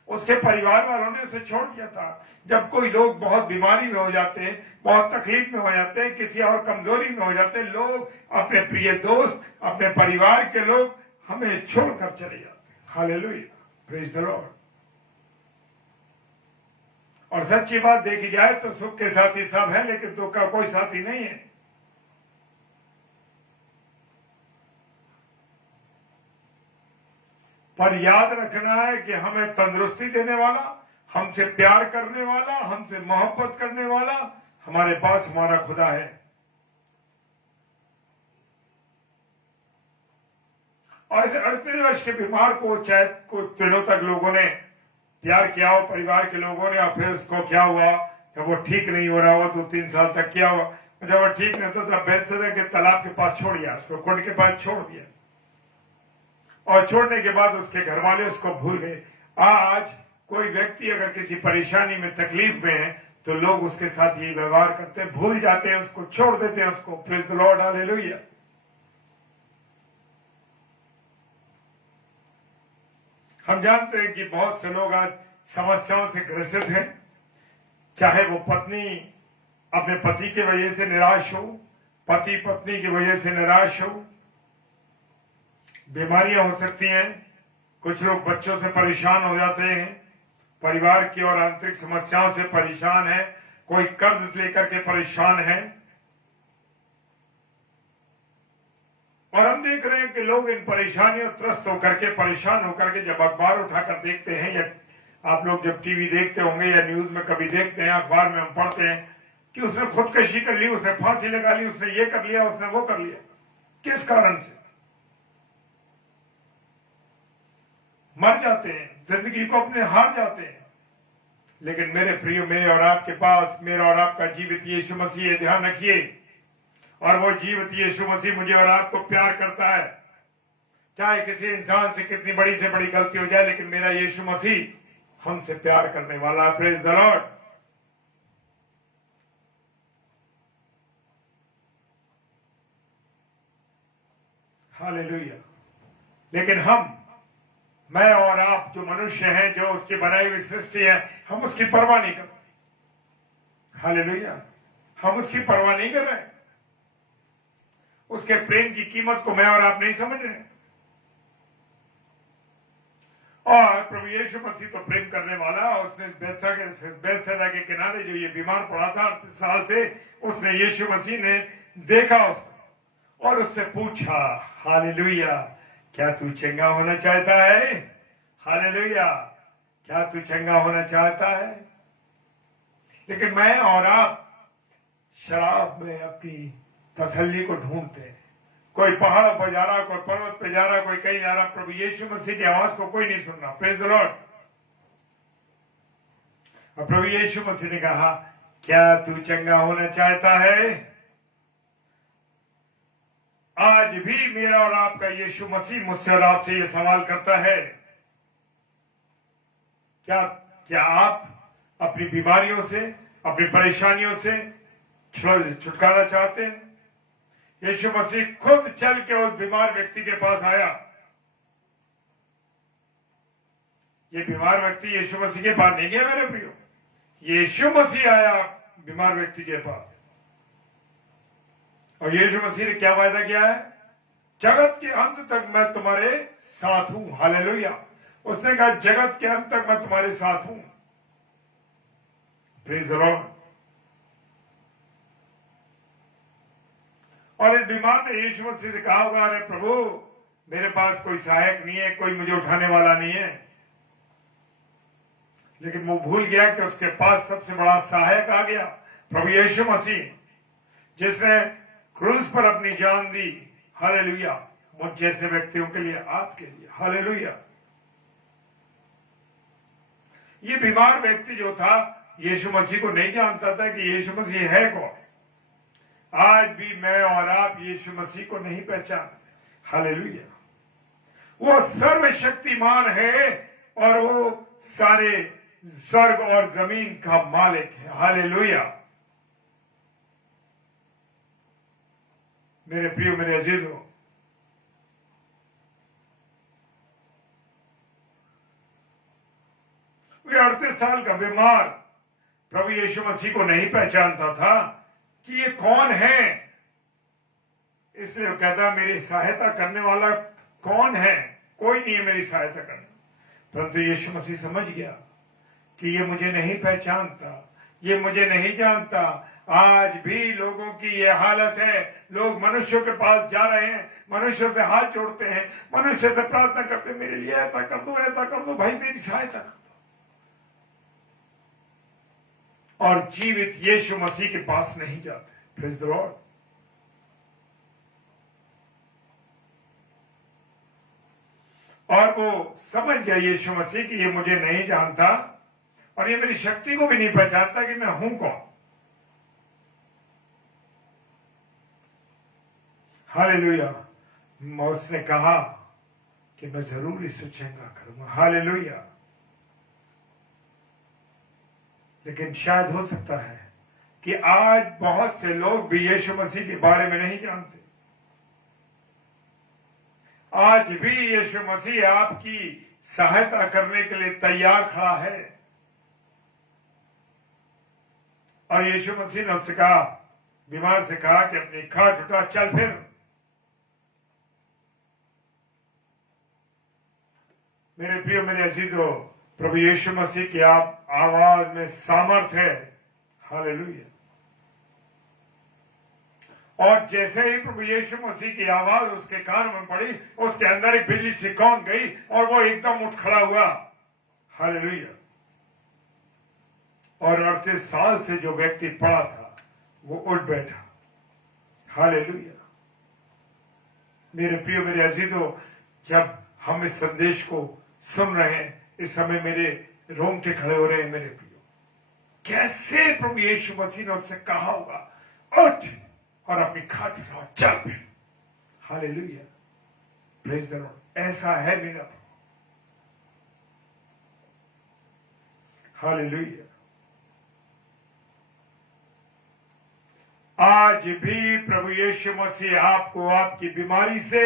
उसके परिवार वालों ने उसे छोड़ दिया था। जब कोई लोग बहुत बीमारी में हो जाते हैं, बहुत तकलीफ में हो जाते हैं, किसी और कमजोरी में हो जाते हैं, लोग अपने प्रिय दोस्त, अपने परिवार के लोग हमें छोड़कर चले जाते हैं। Hallelujah, praise the Lord. और सच्ची बात देखी जाए तो सुख के साथी सब है, लेकिन दुख का कोई साथी नहीं है। पर याद रखना है कि हमें तंदुरुस्ती देने वाला, हमसे प्यार करने वाला, हमसे मोहब्बत करने वाला हमारे पास हमारा खुदा है। और इस 38 वर्ष के बीमार को शायद कुछ दिनों तक लोगों ने प्यार किया हो, परिवार के लोगों ने, और फिर उसको क्या हुआ, जब वो ठीक नहीं हो रहा हुआ 2-3 साल तक क्या हुआ, जब वो ठीक नहीं होता तब बैतसैदा के तालाब के पास छोड़ दिया, उसको कुंड के पास छोड़ दिया। और छोड़ने के बाद उसके घर वाले उसको भूल गए। आज कोई व्यक्ति अगर किसी परेशानी में, तकलीफ में है, तो लोग उसके साथ ये व्यवहार करते हैं, भूल जाते हैं उसको, छोड़ देते हैं उसको। Praise the Lord, hallelujah. हम जानते हैं कि बहुत से लोग आज समस्याओं से ग्रसित हैं, चाहे वो पत्नी अपने पति की वजह से निराश हो, पति पत्नी की वजह से निराश हो, बीमारियां हो सकती हैं, कुछ लोग बच्चों से परेशान हो जाते हैं, परिवार की और आंतरिक समस्याओं से परेशान है, कोई कर्ज लेकर के परेशान है। और हम देख रहे हैं कि लोग इन परेशानियों त्रस्त होकर के, परेशान होकर के जब अखबार उठाकर देखते हैं, या आप लोग जब टीवी देखते होंगे या न्यूज में कभी देखते हैं, अखबार में हम पढ़ते हैं कि उसने खुदकशी कर ली, उसने फांसी लगा ली, उसने ये कर लिया, उसने वो कर लिया। किस कारण से? मर जाते हैं, जिंदगी को अपने हार जाते हैं। लेकिन मेरे प्रियो, मेरे और आपके पास, मेरा और आपका जीवित यीशु मसीह है, ध्यान रखिए। और वो जीवित यीशु मसीह मुझे और आपको प्यार करता है, चाहे किसी इंसान से कितनी बड़ी से बड़ी गलती हो जाए, लेकिन मेरा यीशु मसीह हमसे प्यार करने वाला है। Praise the Lord. हालेलुया। लेकिन मैं और आप जो मनुष्य हैं, जो उसकी बनाई हुई सृष्टि है, हम उसकी परवाह नहीं करते। हालेलुया। हम उसकी परवाह नहीं कर रहे। उसके प्रेम की कीमत को मैं और आप नहीं समझ रहे। और प्रभु यीशु मसीह तो प्रेम करने वाला, उसने बैतसैदा के किनारे जो ये बीमार पड़ा था 38 साल से, उसने यीशु मसीह ने देखा उसको और उससे पूछा, हालेलुया, क्या तू चंगा होना चाहता है? हालेलुया, क्या तू चंगा होना चाहता है? लेकिन मैं और आप शराब में अपनी तसल्ली को ढूंढते हैं। कोई पहाड़ पर जा रहा, कोई पर्वत पर जा रहा, कोई कहीं जा रहा, प्रभु यीशु मसीह की आवाज को कोई नहीं सुन रहा। Praise the Lord. और प्रभु यीशु मसीह ने कहा, क्या तू चंगा होना चाहता है? आज भी मेरा और आपका यीशु मसीह मुझसे और आपसे ये सवाल करता है, क्या आप अपनी बीमारियों से, अपनी परेशानियों से छुटकारा चाहते हैं? यीशु मसीह खुद चल के उस बीमार व्यक्ति के पास आया। ये बीमार व्यक्ति यीशु मसीह के पास नहीं गया मेरे प्रियो, यीशु मसीह आया बीमार व्यक्ति के पास। और यीशु मसीह ने क्या वायदा किया है? जगत के अंत तक मैं तुम्हारे साथ हूं। हालेलुया। उसने कहा, जगत के अंत तक मैं तुम्हारे साथ हूं। Praise the Lord. और इस बीमार ने यीशु मसीह से कहा होगा, अरे प्रभु, मेरे पास कोई सहायक नहीं है, कोई मुझे उठाने वाला नहीं है। लेकिन वो भूल गया कि उसके पास सबसे बड़ा सहायक आ गया, प्रभु यीशु मसीह, जिसने क्रूस पर अपनी जान दी। हालेलुया। मुझ जैसे व्यक्तियों के लिए, आपके लिए। हालेलुया। ये बीमार व्यक्ति जो था, यीशु मसीह को नहीं जानता था कि यीशु मसीह है कौन। आज भी मैं और आप यीशु मसीह को नहीं पहचानते। हालेलुया। वो सर्वशक्तिमान है और वो सारे स्वर्ग और जमीन का मालिक है। हालेलुया। मेरे प्रियो, मेरे अजीजों, वे 38 साल का बीमार प्रभु यीशु मसीह को नहीं पहचानता था कि ये कौन है। इसलिए वो कहता मेरी सहायता करने वाला कौन है? कोई नहीं है मेरी सहायता करने। परंतु यीशु मसीह समझ गया कि ये मुझे नहीं पहचानता, ये मुझे नहीं जानता। आज भी लोगों की ये हालत है। लोग मनुष्यों के पास जा रहे हैं, मनुष्य से हाथ जोड़ते हैं, मनुष्य से प्रार्थना करते, मेरे लिए ऐसा कर दो, ऐसा कर दो, भाई मेरी सहायता कर दो, और जीवित यीशु मसीह के पास नहीं जाते। Praise the Lord. और वो समझ गया यीशु मसीह कि ये मुझे नहीं जानता और ये मेरी शक्ति को भी नहीं पहचानता कि मैं हूं कौन। हालेलुया। उसने कहा कि मैं जरूर इससे चंगा करूंगा। हालेलुया। लेकिन शायद हो सकता है कि आज बहुत से लोग भी यीशु मसीह के बारे में नहीं जानते। आज भी यीशु मसीह आपकी सहायता करने के लिए तैयार खड़ा है। और यीशु मसीह ने उससे कहा, बीमार से कहा कि अपनी खाट उठा, चल फिर। मेरे प्रियो, मेरे अजीजों, प्रभु यीशु मसीह की आप आवाज में सामर्थ है। हालेलुया। और जैसे ही प्रभु यीशु मसीह की आवाज उसके कान में पड़ी, उसके अंदर एक बिजली सी कौंध गई और वो एकदम उठ खड़ा हुआ। हालेलुया। और 38 साल से जो व्यक्ति पड़ा था वो उठ बैठा। हालेलुया। मेरे प्रियो, मेरे अजीजों, जब हम इस संदेश को सुन रहे हैं, इस समय मेरे रोंगटे खड़े हो रहे हैं। मेरे प्रियो, कैसे प्रभु यीशु मसीह ने उससे कहा होगा, उठ और अपनी खाट उठा, चल फिर। हालेलुया। Praise the Lord. ऐसा है मेरा प्रभु। हालेलुया। आज भी प्रभु यीशु मसीह आपको आपकी बीमारी से,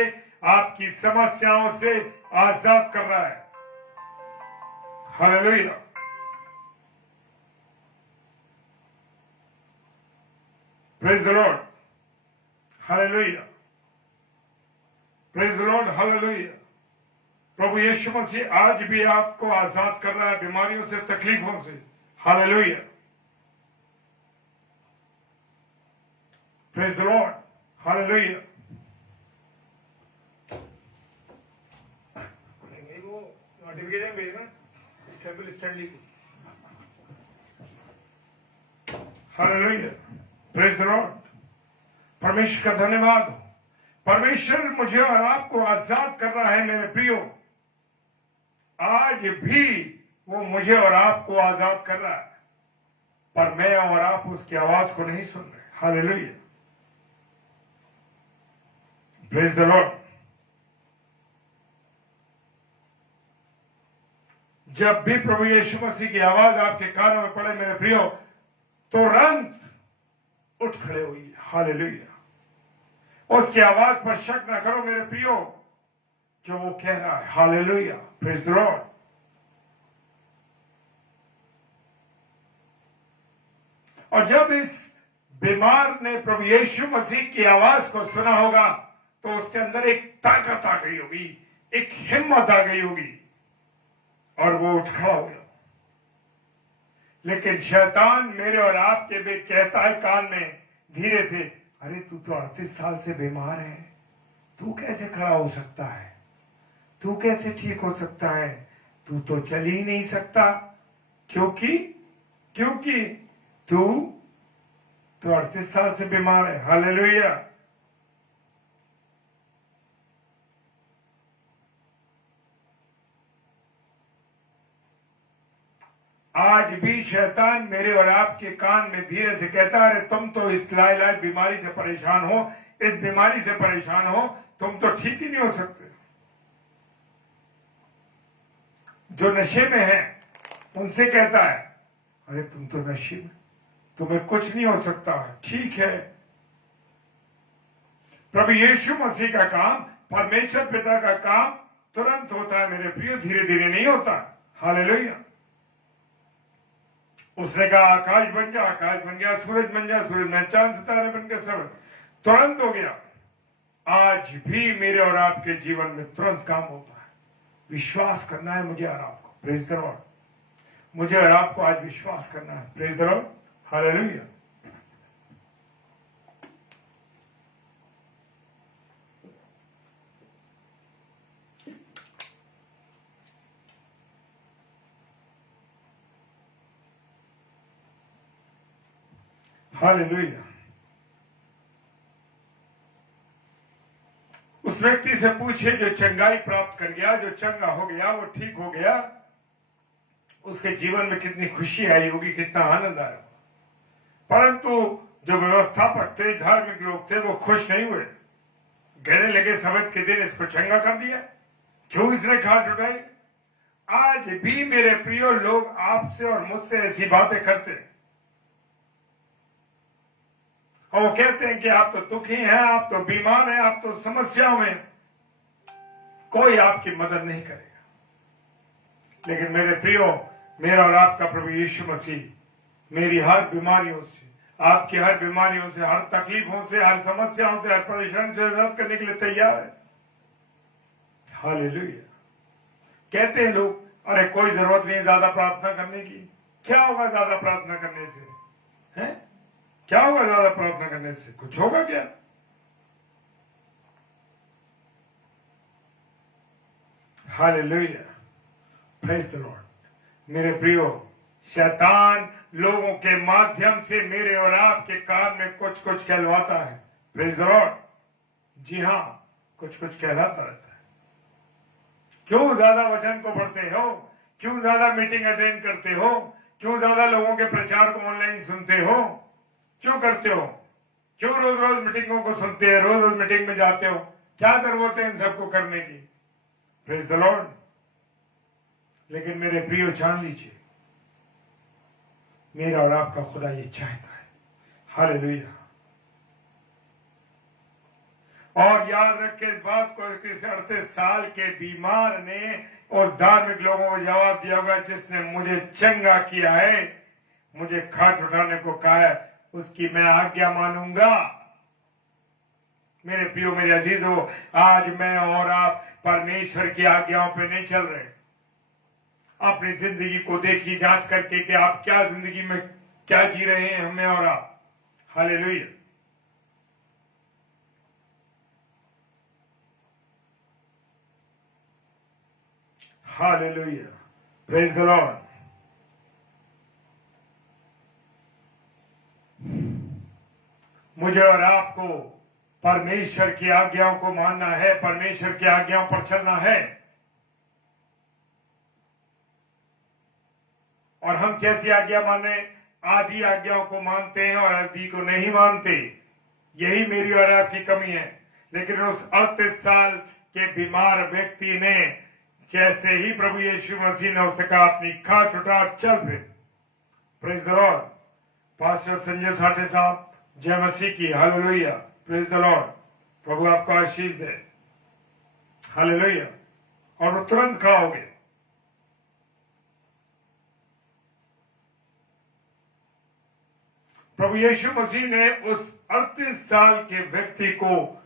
आपकी समस्याओं से आजाद कर रहा है। Hallelujah. Praise the Lord. Hallelujah. Praise the Lord. Hallelujah. प्रभु यीशु मसीह आज भी आपको आजाद कर रहा है बीमारियों से, तकलीफों से। Hallelujah. Praise the Lord. Hallelujah. वो नोटिफिकेशन भेजना स्टेबल स्टैंडली को। हालेलुया। Praise the Lord. परमेश्वर का धन्यवाद हो। परमेश्वर मुझे और आपको आजाद कर रहा है। मेरे प्रियो, आज भी वो मुझे और आपको आजाद कर रहा है, पर मैं और आप उसकी आवाज को नहीं सुन रहे। हालेलुया। Praise the Lord. जब भी प्रभु यीशु मसीह की आवाज आपके कानों में पड़े, मेरे प्रियो, तुरंत उठ खड़े हुई। हालेलुया। उसकी आवाज पर शक ना करो मेरे प्रियो, जो वो कह रहा है। हालेलुया। Praise the Lord. और जब इस बीमार ने प्रभु यीशु मसीह की आवाज को सुना होगा, तो उसके अंदर एक ताकत आ गई होगी, एक हिम्मत आ गई होगी, और वो उठ खड़ा हो गया। लेकिन शैतान मेरे और आपके भी कहता है कान में धीरे से, अरे तू तो 38 साल से बीमार है, तू कैसे खड़ा हो सकता है, तू कैसे ठीक हो सकता है, तू तो चल ही नहीं सकता, क्योंकि तू तो 38 साल से बीमार है। हालेलुया। आज भी शैतान मेरे और आपके कान में धीरे से कहता है, अरे तुम तो इस लाइलाज बीमारी से परेशान हो, इस बीमारी से परेशान हो, तुम तो ठीक ही नहीं हो सकते। जो नशे में है उनसे कहता है, अरे तुम तो नशे में, तुम्हें कुछ नहीं हो सकता है। ठीक है, प्रभु यीशु मसीह का काम, परमेश्वर पिता का काम तुरंत होता है मेरे प्रिय, धीरे धीरे नहीं होता। हालेलुया। उसने कहा आकाश बन गया, आकाश बन गया, सूरज बन गया, सूरज में चांद सितारे बन के सब तुरंत हो गया। आज भी मेरे और आपके जीवन में तुरंत काम होता है। विश्वास करना है मुझे और आपको। Praise the Lord. मुझे और आपको आज विश्वास करना है। Praise the Lord. Hallelujah. Hallelujah. उस व्यक्ति से पूछिए जो चंगाई प्राप्त कर गया, जो चंगा हो गया, वो ठीक हो गया, उसके जीवन में कितनी खुशी आई होगी, कितना आनंद आया। परंतु जो व्यवस्थापक थे, धार्मिक लोग थे, वो खुश नहीं हुए। कहने लगे सब्त के दिन इसको चंगा कर दिया, क्यों इसने खाट उठाई। आज भी मेरे प्रिय लोग आपसे और मुझसे ऐसी बातें करते हैं और वो कहते हैं कि आप तो दुखी हैं, आप तो बीमार हैं, आप तो समस्याओं में, कोई आपकी मदद नहीं करेगा। लेकिन मेरे प्रियो, मेरा और आपका प्रभु यीशु मसीह मेरी हर बीमारियों से, आपकी हर बीमारियों से, हर तकलीफों से, हर समस्याओं से, हर परेशानी से मदद करने के लिए तैयार है। हालेलुया। कहते हैं लोग, अरे कोई जरूरत नहीं ज्यादा प्रार्थना करने की। क्या होगा ज्यादा प्रार्थना करने से? हैं? क्या होगा ज्यादा प्रार्थना करने से? कुछ होगा क्या? हालेलुया। Praise the Lord. मेरे प्रियो, शैतान लोगों के माध्यम से मेरे और आपके कान में कुछ कुछ कहलवाता है। Praise the Lord. जी हां, कुछ कुछ कहलाता रहता है। क्यों ज्यादा वचन को पढ़ते हो? क्यों ज्यादा मीटिंग अटेंड करते हो? क्यों ज्यादा लोगों के प्रचार को ऑनलाइन सुनते हो? क्यों करते हो? क्यों रोज रोज मीटिंगों को सुनते हैं, रोज रोज मीटिंग में जाते हो? क्या जरूरत है इन सबको करने की? Praise the Lord. लेकिन मेरे प्रियो, जान लीजिए, मेरा और आपका खुदा ये चाहता है। हालेलुया। और याद रखे इस बात को कि 38 साल के बीमार ने उस धार्मिक लोगों को जवाब दिया होगा, जिसने मुझे चंगा किया है, मुझे खाट उठाने को कहा है, उसकी मैं आज्ञा मानूंगा। मेरे प्रियो, मेरे अजीजों, आज मैं और आप परमेश्वर की आज्ञाओं पे नहीं चल रहे। अपनी जिंदगी को देखिए, जांच करके कि आप क्या जिंदगी में क्या जी रहे हैं, हमें और आप। Hallelujah. Hallelujah. Praise the Lord. मुझे और आपको परमेश्वर की आज्ञाओं को मानना है, परमेश्वर की आज्ञाओं पर चलना है। और हम कैसी आज्ञा माने? आधी आज्ञाओं को मानते हैं और आधी को नहीं मानते। यही मेरी और आपकी कमी है। लेकिन उस 38 साल के बीमार व्यक्ति ने जैसे ही प्रभु यीशु मसीह ने उसे कहा, अपनी खाट उठा, चल फिर। Praise the Lord. Pastor Sanjay Sathe साहब, जय मसीह की। हालेलुया। Praise the Lord. प्रभु आपको आशीष दे। हालेलुया। और वो तुरंत खड़ा हो गए। प्रभु यीशु मसीह ने उस 38 साल के व्यक्ति को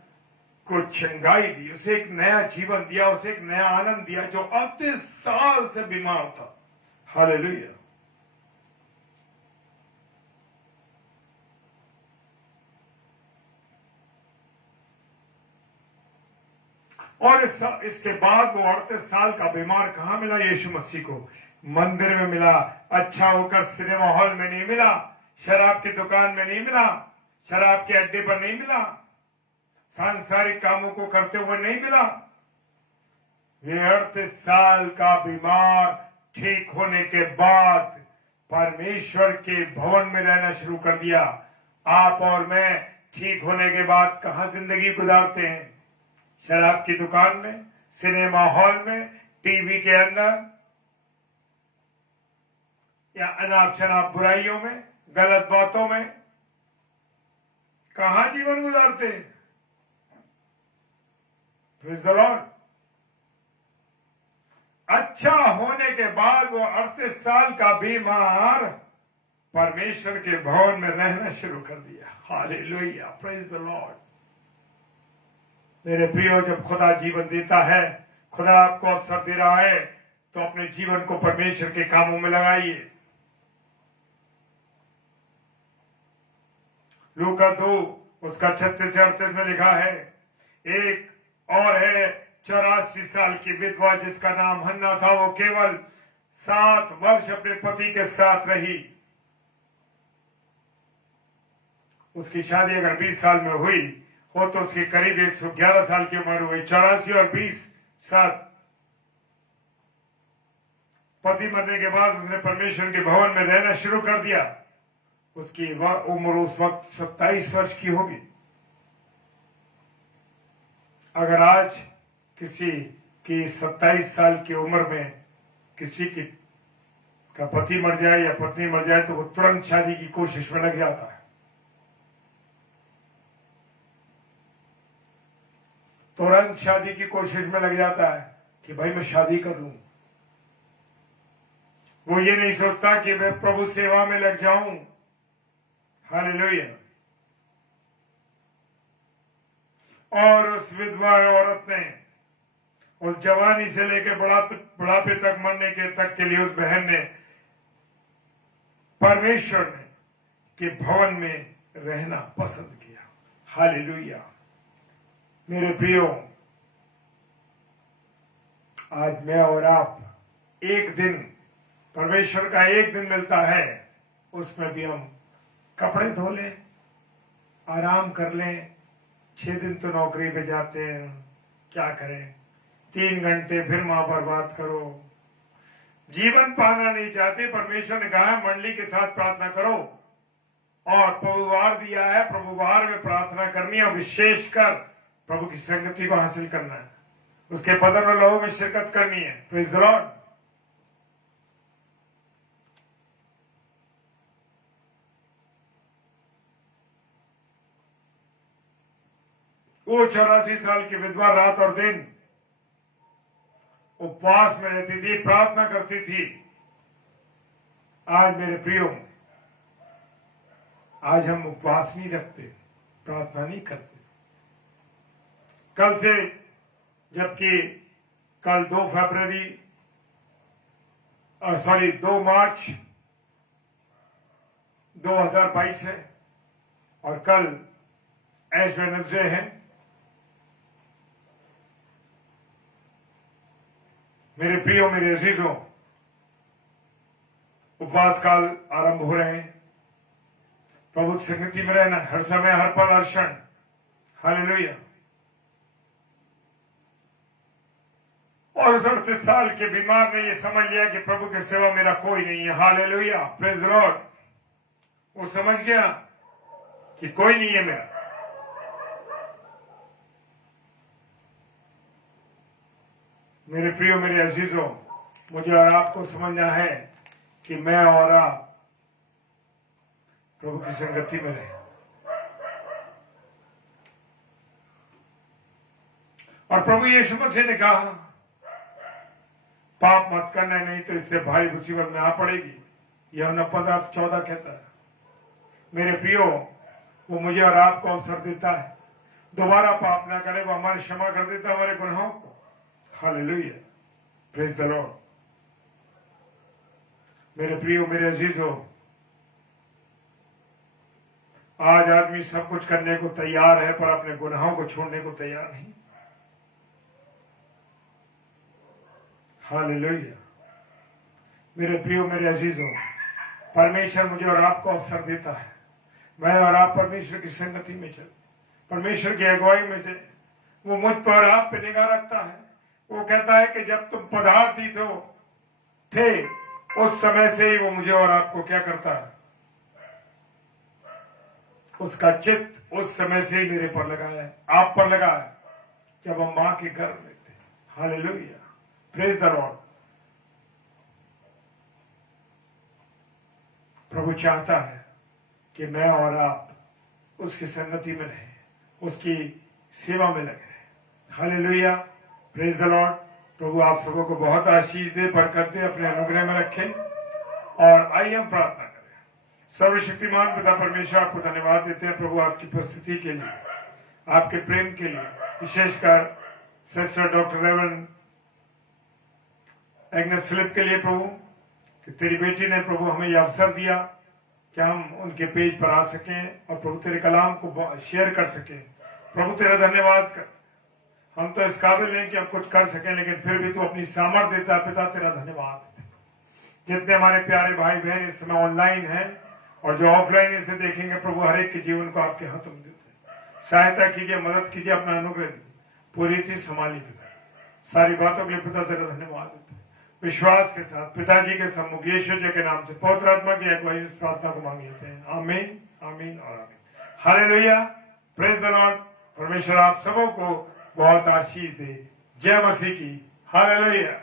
चंगाई दी, उसे एक नया जीवन दिया, उसे एक नया आनंद दिया, जो 38 साल से बीमार था। हालेलुया। और इसके बाद वो 38 साल का बीमार कहां मिला यीशु मसीह को? मंदिर में मिला। अच्छा होकर सिनेमा हॉल में नहीं मिला, शराब की दुकान में नहीं मिला, शराब के अड्डे पर नहीं मिला, सांसारिक कामों को करते हुए नहीं मिला। ये 38 साल का बीमार ठीक होने के बाद परमेश्वर के भवन में रहना शुरू कर दिया। आप और मैं ठीक होने के बाद कहां जिंदगी गुजारते हैं? शराब की दुकान में, सिनेमा हॉल में, टीवी के अंदर, या अनाप शनाप बुराइयों में, गलत बातों में कहां जीवन गुजारते हैं? Praise the Lord. अच्छा होने के बाद वो 38 साल का बीमार परमेश्वर के भवन में रहना शुरू कर दिया। Hallelujah, praise the Lord. मेरे प्रियो, जब खुदा जीवन देता है, खुदा आपको अवसर दे रहा है, तो अपने जीवन को परमेश्वर के कामों में लगाइए। लूका 2 उसका 36 से 38 में लिखा है, एक और है 84 साल की विधवा जिसका नाम हन्ना था। वो केवल 7 वर्ष अपने पति के साथ रही। उसकी शादी अगर 20 साल में हुई हो तो उसकी करीब 111 साल की उम्र हुई। 84 और 20 7। पति मरने के बाद उसने परमेश्वर के भवन में रहना शुरू कर दिया। उसकी उम्र उस वक्त 27 वर्ष की होगी। अगर आज किसी की 27 साल की उम्र में किसी की का पति मर जाए या पत्नी मर जाए तो वो तुरंत शादी की कोशिश में लग जाता है। तुरंत शादी की कोशिश में लग जाता है कि भाई मैं शादी कर लूं। वो ये नहीं सोचता कि मैं प्रभु सेवा में लग जाऊं। हालेलुया। और उस विधवा औरत ने उस जवानी से लेकर बुढ़ापे तक मरने के तक के लिए उस बहन ने परमेश्वर ने के भवन में रहना पसंद किया। हालेलुया। मेरे प्रियो, आज मैं और आप एक दिन, परमेश्वर का एक दिन मिलता है, उसमें भी हम कपड़े धो लें, आराम कर लें। 6 दिन तो नौकरी पे जाते हैं, क्या करें, 3 घंटे फिर मां बर्बाद करो। जीवन पाना नहीं चाहते। परमेश्वर ने कहा मंडली के साथ प्रार्थना करो और प्रभुवार दिया है, प्रभुवार में प्रार्थना करनी है। विशेषकर प्रभु की संगति को हासिल करना है, उसके पदर में लोगों में शिरकत करनी है। Praise the Lord. वो 84 साल की विधवा रात और दिन उपवास में रहती थी, प्रार्थना करती थी। आज मेरे प्रियो, आज हम उपवास नहीं रखते, प्रार्थना नहीं करते। कल से, जबकि कल 2 मार्च 2022 है और कल ऐश वेडनेसडे है। मेरे प्रियो, मेरे अजीजों, उपवास काल आरंभ हो रहे हैं। प्रभु की संगति में रहना हर समय, हर पल, हर क्षण। हालेलुया। और उस 38 साल के बीमार ने ये समझ लिया कि प्रभु के सिवा मेरा कोई नहीं है। Hallelujah, praise the Lord. वो समझ गया कि कोई नहीं है मेरा। मेरे प्रियो, मेरे अजीजों, मुझे और आपको समझना है कि मैं और आप प्रभु की संगति में रहें। और प्रभु यीशु मसीह ने कहा, पाप मत करना, नहीं तो इससे भारी मुसीबत में आ पड़ेगी। यूहन्ना 15:14 कहता है। मेरे प्रियो, वो मुझे और आपको अवसर देता है, दोबारा पाप ना करे। वो हमारी क्षमा कर देता है, हमारे गुनाहों को। Hallelujah, praise the Lord. मेरे प्रियो, मेरे अजीजों, आज आदमी सब कुछ करने को तैयार है पर अपने गुनाहों को छोड़ने को तैयार नहीं। हालेलुया। मेरे प्रियो, मेरे अजीजों, परमेश्वर मुझे और आपको अवसर देता है, मैं और आप परमेश्वर की संगति में चले, परमेश्वर की अगुवाई में चले। वो मुझ पर और आप पे निगाह रखता है। वो कहता है कि जब तुम पदार्थी थे उस समय से ही वो मुझे और आपको क्या करता है, उसका चित्त उस समय से ही मेरे पर लगा है, आप पर लगा है, जब हम मां के गर्भ में थे। Hallelujah, praise the Lord. प्रभु चाहता है कि मैं और आप उसकी संगति में रहें, उसकी सेवा में लगे रहें। Hallelujah, praise the Lord. प्रभु आप सबों को बहुत आशीष दे, बरकत दे, अपने अनुग्रह में रखें। और आइए हम प्रार्थना करें। सर्वशक्तिमान पिता परमेश्वर आपको धन्यवाद देते हैं प्रभु, आपकी उपस्थिति के लिए, आपके प्रेम के लिए, विशेषकर sister doctor Raven Agnes Philip के लिए प्रभु, कि तेरी बेटी ने प्रभु हमें यह अवसर दिया कि हम उनके पेज पर आ सकें और प्रभु तेरे कलाम को शेयर कर सकें। प्रभु तेरा धन्यवाद कर, हम तो इस काबिल नहीं कि हम कुछ कर सकें, लेकिन फिर भी तू अपनी सामर्थ देता है पिता, तेरा धन्यवाद। जितने हमारे प्यारे भाई बहन इस समय ऑनलाइन हैं और जो ऑफलाइन इसे देखेंगे प्रभु, हर एक के जीवन को आपके हाथों में देते हैं। सहायता कीजिए, मदद कीजिए, अपना अनुग्रह दीजिए, पूरी रीति संभालिए पिता। सारी बातों के लिए पिता तेरा धन्यवाद देते हैं। विश्वास के साथ पिताजी के सम्मुख यीशु जी के नाम से पवित्र आत्मा की अगुवाई इस प्रार्थना को मांग लेते हैं। आमीन, आमीन और आमीन। Hallelujah, praise the Lord. परमेश्वर आप सबों को बहुत आशीष दे। जय मसीह की। हालेलुया।